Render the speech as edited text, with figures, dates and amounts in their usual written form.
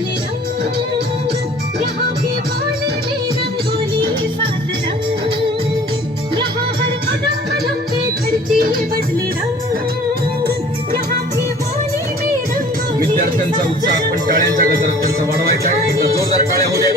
बदले रंग, यहाँ की वाणी में रंगोली सात रंग, यहाँ हर कदम कदम पे धरती बदले रंग, यहाँ की वाणी में रंगोली। विद्यार्थ्यांचा उत्साह आपण टाळ्यांच्या गजरात त्यांचा वाढवायचा आहे. जोरदार टाळ्या होऊ द्या.